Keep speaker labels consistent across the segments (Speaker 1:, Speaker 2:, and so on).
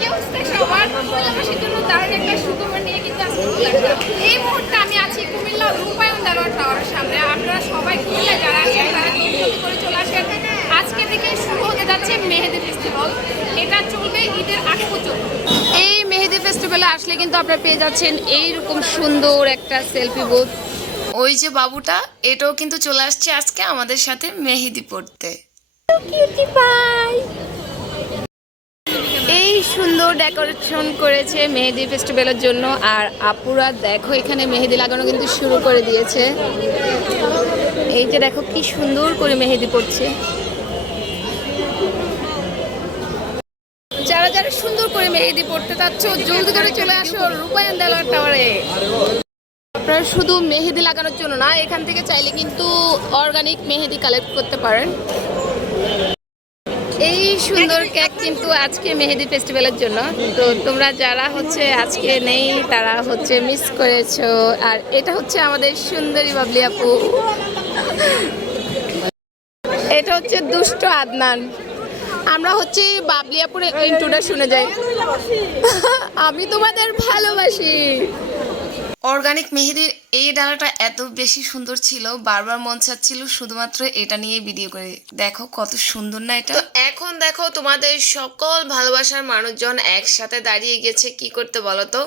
Speaker 1: কি সবার কুমিল্লাবাসীর জন্য দারুণ একটা সুখবর নিয়ে কিন্তু আজকে এই মুহূর্তে আমি আছি কুমিল্লা রূপায়ণ দেওয়ার টাওয়ারের সামনে। আপনারা সবাই কুমিল্লা যারা আছেন তারা দৌড় করে চলে আসেন আজকে থেকে শুরু হতে যাচ্ছে মেহেদি ফেস্টিভ্যাল। এটা চলবে ঈদের আগ পর্যন্ত। এই মেহেদি ফেস্টিভ্যালে আসলে কিন্তু আপনারা পেয়ে যাচ্ছেন এইরকম সুন্দর একটা সেলফি বুথ।
Speaker 2: ওই যে বাবুটা এটাও কিন্তু চলে আসছে আজকে আমাদের সাথে মেহেদি পড়তে
Speaker 1: এই সুন্দর ডেকোরেশন করেছে মেহেদি ফেস্টিভ্যালের জন্য, আর আপুরা দেখো এখানে মেহেদি লাগানো কিন্তু শুরু করে দিয়েছে। এই যে দেখো কি সুন্দর করে মেহেদি পড়ছে। যারা যারা সুন্দর করে মেহেদি পড়তে চাচ্ছ, জলদি করে চলে আসো রূপায়ণ দেলোয়ার টাওয়ারে আপনারা শুধু মেহেদি লাগানোর জন্য না, এখান থেকে চাইলে কিন্তু অর্গানিক মেহেদি কালেক্ট করতে পারেন। এই সুন্দর কেক কিন্তু আজকে মেহেদি ফেস্টিভ্যালের জন্য। তো তোমরা যারা হচ্ছে আজকে নেই, তারা হচ্ছে মিস করেছ। আর এটা হচ্ছে আমাদের সুন্দরী বাবলি আপু। এটা হচ্ছে দুষ্ট আদনান। আমরা হচ্ছে বাবলি আপুর ইন্টুটা শুনে যাই। আমি তোমাদের ভালোবাসি।
Speaker 2: অর্গানিক মেহেদির এই ডালাটা এত বেশি সুন্দর ছিল বারবার মন চাচ্ছিল শুধুমাত্র এটা নিয়ে ভিডিও করে। দেখো কত সুন্দর না এটা। এখন দেখো তোমাদের সকল ভালোবাসার মানুষজন একসাথে দাঁড়িয়ে গেছে কি করতে বলো তো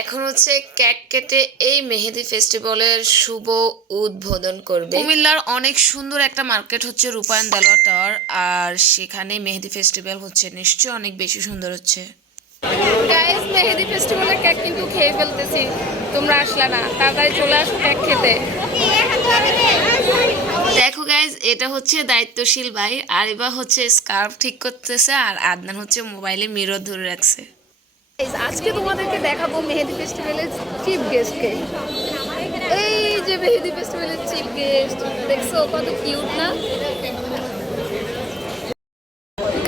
Speaker 2: এখন হচ্ছে ক্যাক কেটে এই মেহেদি ফেস্টিভ্যালের শুভ উদ্বোধন করবে। কুমিল্লার অনেক সুন্দর একটা মার্কেট হচ্ছে রূপায়ণ দেলোয়ার টাওয়ার আর সেখানে মেহেদি ফেস্টিভ্যাল হচ্ছে নিশ্চয়ই অনেক বেশি সুন্দর হচ্ছে।
Speaker 1: গাইস মেহেদি ফেস্টিভ্যালের কেক কিন্তু খেয়ে ফেলতেছি। তোমরা আসলা না তাড়াতাড়ি চলে আসো কেক খেতে।
Speaker 2: দেখো গাইজ এটা হচ্ছে দায়িত্বশীল ভাই আর এবার হচ্ছে স্কার্ফ ঠিক করতেছে আর আদনান হচ্ছে মোবাইলে মিরর ধরে রাখছে।
Speaker 1: আজকে তোমাদেরকে দেখাবো মেহেদি ফেস্টিভ্যালের চিফ গেস্টকে এই যে মেহেদি ফেস্টিভ্যালের চিফ গেস্ট দেখছ কত কিউট না?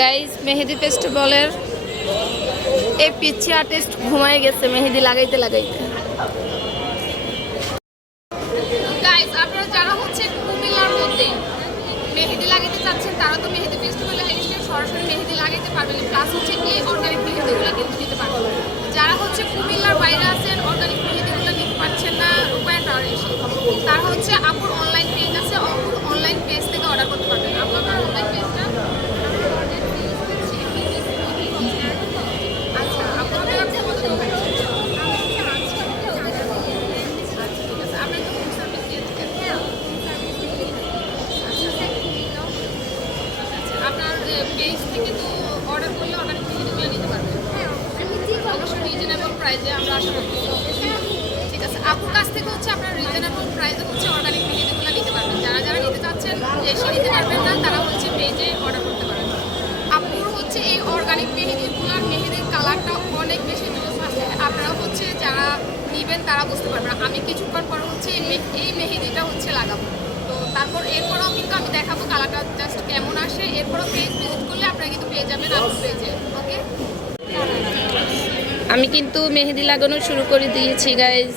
Speaker 1: গাইস মেহেদি ফেস্টিভ্যালের এই পিচ্ছি আর্টিস্ট ঘুমায় গেছে মেহেদি লাগাইতে লাগাইতে। গাইস আপনারা যারা হচ্ছে কুমিল্লার মধ্যে, মেহেদি লাগাতে চাচ্ছেন, তারা তো মেহেদি ফেস্টিভ্যালে এসে সরাসরি মেহেদি লাগাইতে পারবেন। প্লাস হচ্ছে এই অর্গানিক মেহেদিগুলো কিন্তু নিতে পারবেন। যারা হচ্ছে কুমিল্লার বাইরে আছেন অর্গানিক মেহেদিগুলো নিতে পারছেন না উপায় টাওয়ারে এসে, তারা হচ্ছে আপুর অনলাইন পেজ থেকে তো অর্ডার করলে অর্ডার থেকে তুমি নিতে পারবেন অবশ্যই রিজনেবল প্রাইসে আমরা আশা করি ঠিক আছে, আপুর কাছ থেকে হচ্ছে আপনার রিজনেবল প্রাইসে হচ্ছে অর্গানিক মেহেদিগুলো নিতে পারবেন। যারা যারা নিতে চাচ্ছেন এসে নিতে পারবেন না, তারা হচ্ছে পেজে অর্ডার করতে পারেন। আপুর হচ্ছে এই অর্গানিক মেহেদিগুলোর মেহেদির কালারটা অনেক বেশি জোস আছে আপনারা হচ্ছে যারা নিবেন, তারা বুঝতে পারবেন আমি কিছুক্ষণ পর হচ্ছে এই মেহেদিটা হচ্ছে লাগাবো। তো তারপর এরপরেও কিন্তু আমি দেখাবো কালারটা জাস্ট কেমন আসে এরপরও পেজ ভিজিট করলে আপনারা কিন্তু পেয়ে যাবেন আপুর পেজে ওকে আমি কিন্তু মেহেদি লাগানো শুরু করে দিয়েছি গাইজ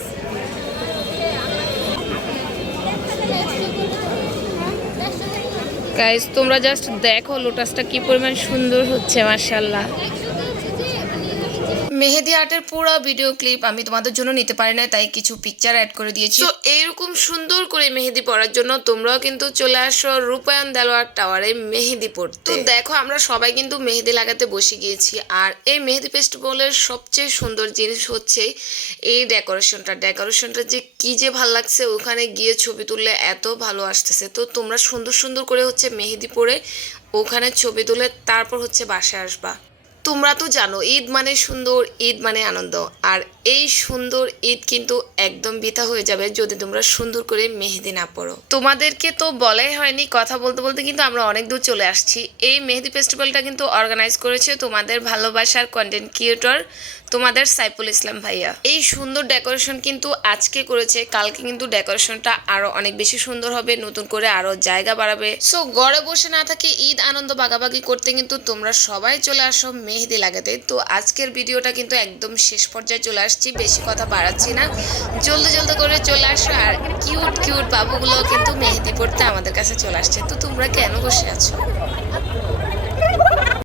Speaker 1: গাইজ তোমরা জাস্ট দেখো লোটাসটা কি পরিমাণ সুন্দর হচ্ছে মার্শাল্লাহ
Speaker 2: মেহেদি আর্টের পুরো ভিডিও ক্লিপ আমি তোমাদের জন্য নিতে পারি না তাই কিছু পিকচার অ্যাড করে দিয়েছি। তো এইরকম সুন্দর করে মেহেদি পড়ার জন্য তোমরাও কিন্তু চলে আসো রূপায়ণ দেলোয়ার টাওয়ারে মেহেদি পড়তে তো দেখো আমরা সবাই কিন্তু মেহেদি লাগাতে বসে গিয়েছি আর এই মেহেদি ফেস্টিভ্যালের সবচেয়ে সুন্দর জিনিস হচ্ছে এই ডেকোরেশনটা ডেকোরেশনটা যে কি যে ভালো লাগছে ওখানে গিয়ে ছবি তুললে এত ভালো আসতেছে। তো তোমরা সুন্দর সুন্দর করে হচ্ছে মেহেদি পরে ওখানে ছবি তুলে তারপর হচ্ছে বাসায় আসবা। তোমরা তো জানো, ঈদ মানে সুন্দর, ঈদ মানে আনন্দ। আর এই সুন্দর ঈদ কিন্তু একদম বৃথা হয়ে যাবে যদি তোমরা সুন্দর করে মেহেদি না পড়ো। তোমাদেরকে তো বলাই হয়নি কথা বলতে বলতে, কিন্তু আমরা অনেক দূর চলে আসছি। এই মেহেদি ফেস্টিভ্যালটা কিন্তু অর্গানাইজ করেছে তোমাদের ভালোবাসার কন্টেন্ট ক্রিয়েটর তোমাদের সাইফুল ইসলাম ভাইয়া। এই সুন্দর ডেকোরেশন কিন্তু আজকে করেছে, কালকে কিন্তু ডেকোরেশনটা আরও অনেক বেশি সুন্দর হবে, নতুন করে আরও জায়গা বাড়াবে। সো ঘরে বসে না থাকে ঈদ আনন্দ বাগাবাগি করতে কিন্তু তোমরা সবাই চলে আসো মেহেদি লাগাতে। তো আজকের ভিডিওটা কিন্তু একদম শেষ পর্যায়ে চলে আসছি, বেশি কথা বাড়াচ্ছি না। জলদি জলদি করে চলে আসো আর কিউট কিউট বাবুগুলো কিন্তু মেহেদি পড়তে আমাদের কাছে চলে আসছে। তো তোমরা কেন বসে আছো?